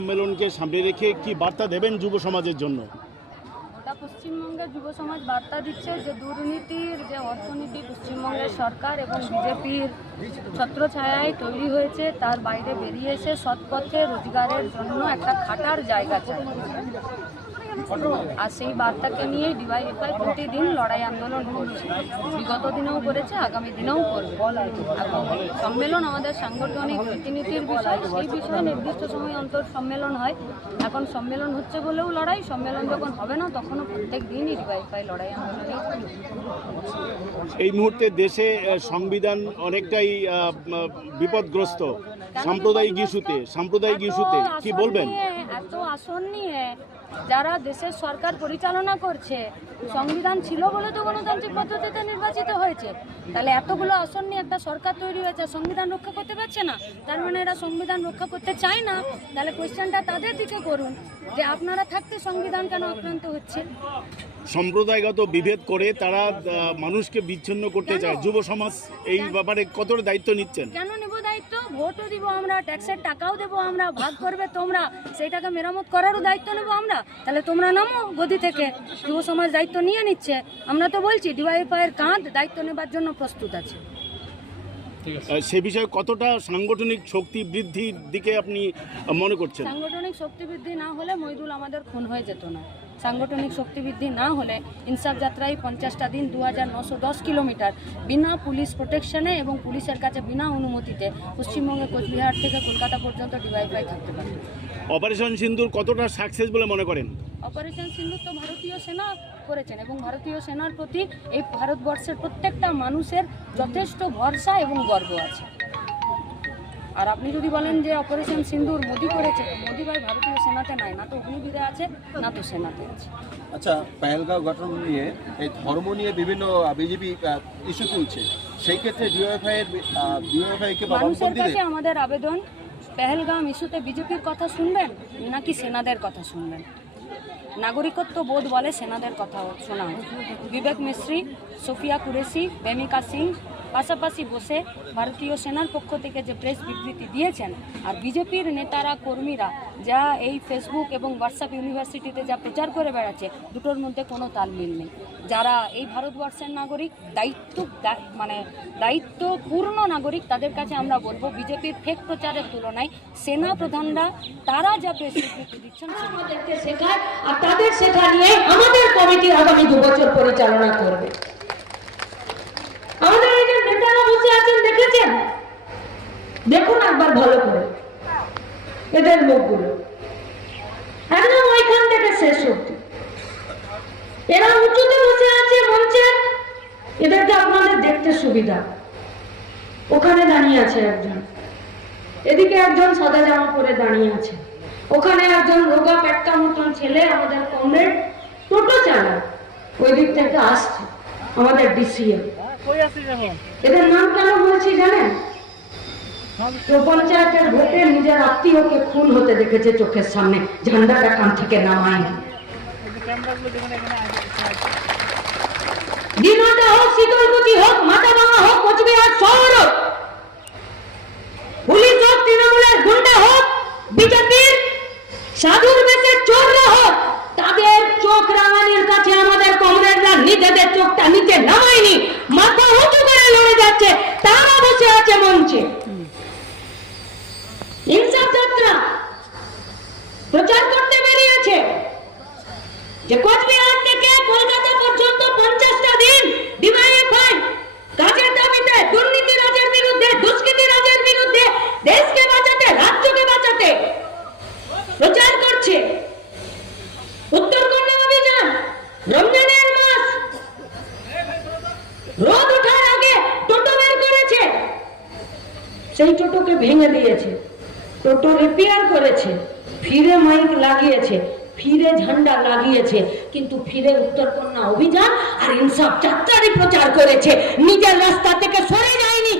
সম্মেলনকে সামনে রেখে কি বার্তা দেবেন যুব সমাজের জন্য? গোটা পশ্চিমবঙ্গের যুব সমাজ বার্তা দিচ্ছে যে দুর্নীতির যে অর্থনীতি পশ্চিমবঙ্গের সরকার এবং বিজেপির ছত্রছায়ায় তৈরি হয়েছে, তার বাইরে বেরিয়ে এসে সৎ পথে রোজগারের জন্য একটা খাটার জায়গা চাই। আর সেই বার্তাকে নিয়ে ডিওয়াইএফআই প্রতিদিন লড়াই আন্দোলন করছে, বিগত দিনেও করেছে, আগামী দিনেও করবে। এখন সম্মেলন আমাদের সাংগঠনিক রীতিনীতির বিষয়, সেই বিষয়ে নির্দিষ্ট সময় অন্তর সম্মেলন হয়। এখন সম্মেলন হচ্ছে বলেও লড়াই, সম্মেলন যখন হবে না তখনও প্রত্যেক দিনই ডিওয়াইএফআই লড়াই আন্দোলনে। এই মুহূর্তে দেশে সংবিধান অনেকটাই বিপদগ্রস্ত সাম্প্রদায়িক ইস্যুতে কি বলবেন? এত আসন নিয়ে যারা দেশের সরকার পরিচালনা করছে, সংবিধান ছিল বলে তো গণতান্ত্রিক পদ্ধতিতে নির্বাচিত হয়েছে, তাহলে এতগুলো আসন নিয়ে একটা সরকার তৈরি হয়েছে, সংবিধান রক্ষা করতে পারছে না, তার মানে এরা সংবিধান রক্ষা করতে চায় না। তাহলে কোয়েশ্চেনটা তাদের দিকে করুন যে আপনারা থাকতে সংবিধান কেন আক্রান্ত হচ্ছে। সম্প্রদায়গত বিভেদ করে তারা মানুষকে বিচ্ছিন্ন করতে চায়। যুব সমাজ এই ব্যাপারে কতটা দায়িত্ব নিচ্ছেন? কেন নেব দায়িত্ব? ভোটও দিব আমরা, ট্যাক্সের টাকাও দেবো আমরা, ভাগ করবে তোমরা, সেই টাকা মেরামত করারও দায়িত্ব নেবো আমরা। তাহলে তোমরা নামো গদি থেকে, যুব সমাজ দায়িত্ব নিয়ে নিচ্ছে। আমরা তো বলছি ডিওয়াইএফআইয়ের কাঁধ দায়িত্ব নেবার জন্য প্রস্তুত আছে। সে বিষয়ে কতটা সাংগঠনিক শক্তি বৃদ্ধির দিকে আপনি মনে করছেন? সাংগঠনিক শক্তি বৃদ্ধি না হলে মইদুল আমাদের খুন হয়ে যেত না। সাংগঠনিক শক্তি বৃদ্ধি না হলে ইনসাফ যাত্রায় 50টা দিন 2910 কিলোমিটার বিনা পুলিশ প্রোটেকশনে এবং পুলিশের কাছে বিনা অনুমতিতে পশ্চিমবঙ্গে কোচবিহার থেকে কলকাতা পর্যন্ত ডিওয়াইএফআই থাকতে পারে। অপারেশন সিন্দুর কতটা সাকসেস বলে মনে করেন? অপারেশন সিন্দুর তো ভারতীয় সেনা করেছেন এবং ভারতীয় সেনার প্রতি এই ভারতবর্ষের প্রত্যেকটা মানুষের যথেষ্ট ভরসা এবং গর্ব আছে। আর আপনি যদি বলেন যে অপারেশন সিন্দুর মোদি করেছে, মোদি ভাই ভারতীয় সেনাতে নাই, না তো অগ্নিবীরে আছে, না তো সেনাতে আছে। আচ্ছা, পেহেলগাঁও ঘটনা নিয়ে এই ধর্ম নিয়ে বিভিন্ন বিজেপি ইস্যু তুলছে, সেই ক্ষেত্রে ডিওএফআইকে মানুষের কাছে আমাদের আবেদন, পেহেলগাঁও ইস্যুতে বিজেপির কথা শুনবেন নাকি সেনাদের কথা শুনবেন? নাগরিকত্ব বোধ বলে সেনাদের কথা শোনা উচিত। বিবেক মিস্ত্রি, সোফিয়া কুরেশি, বেমিকা সিং পাশাপাশি বসে ভারতীয় সেনার পক্ষ থেকে যে প্রেস বিবৃতি দিয়েছেন, আর বিজেপির নেতারা কর্মীরা যা এই ফেসবুক এবং হোয়াটসঅ্যাপ ইউনিভার্সিটিতে যা প্রচার করে বেড়াচ্ছে, দুটোর মধ্যে কোনো তালমিল নেই। যারা এই ভারতবর্ষের নাগরিক, দায়িত্বপূর্ণ নাগরিক, তাদের কাছে আমরা বলবো বিজেপির ফেক প্রচারের তুলনায় সেনা প্রধানরা তারা যা প্রেস বিবৃতি দিচ্ছেন সেগুলোকে শেখায়, আর তাদের শেখা নিয়ে আমাদের কমিটি আগামী 2 বছর পরিচালনা করবে। আমাদের এই যে নেতারা বসে আছেন দেখেছেন, দেখুন একবার ভালো করে এদের মুখগুলো, একদম ওইখান থেকে শেষ অবধি এরা উঁচুতে বসে আছে মঞ্চে, এদেরকে আপনাদের দেখতে সুবিধা। ওখানে দাঁড়িয়ে আছে একজন, এদিকে একজন সাদা জামা পরে দাঁড়িয়ে আছে, ওখানে একজন রোগা পেটকা মতন ছেলে আমাদের কমরেড টোটো চালায়, ওই দিক থেকে আসছে আমাদের ডিসিএম। এদের নাম কেন বলছি জানেন? তো পঞ্চায়েতের ভোটে নিজের আত্মীয়কে খুন হতে দেখেছে চোখের সামনে, ঝান্ডাটা কান থেকে নামায়নি। দিনহাটা হোক, শীতলকুচি হোক, মাথাভাঙা হোক, কোচবিহার শহর হোক, পুলিশ হোক, তৃণমূলের গুন্ডা হোক, বিজেপির সাধুর বেশে চোররা হোক, তাদের চোখ রাঙানির কাছে আমাদের কমরেডরা নিজেদের চোখটা নিচে নামায়নি, মাথা উঁচু করে লড়ে যাচ্ছে। তারা বসে আছে মঞ্চে, ইনসাফ যাত্রা প্রচার করতে বেরিয়েছে যে কোচবিহার থেকে কলকাতা পর্যন্ত 50টা দিন ডিওয়াইএফআই কাজের দাবিতে, দুর্নীতি রাজের বিরুদ্ধে, দুষ্কৃতি রাজের বিরুদ্ধে, দেশকে বাঁচাতে, রাজ্যকে বাঁচাতে প্রচার করছে। উত্তর কন্যা অভিযান, রমজানের মাস, রোদ ওঠার আগে টোটো বের করেছে, সেই টোটোকে ভেঙে দিয়েছে, টোটো রিপেয়ার করেছে, ফিরে মাইক লাগিয়েছে, ফিরে ঝান্ডা লাগিয়েছে, কিন্তু ফিরে উত্তর কন্যা অভিযান আর ইনসাফ যাত্রারই প্রচার করেছে। নিজের রাস্তা থেকে সরে যায়নি,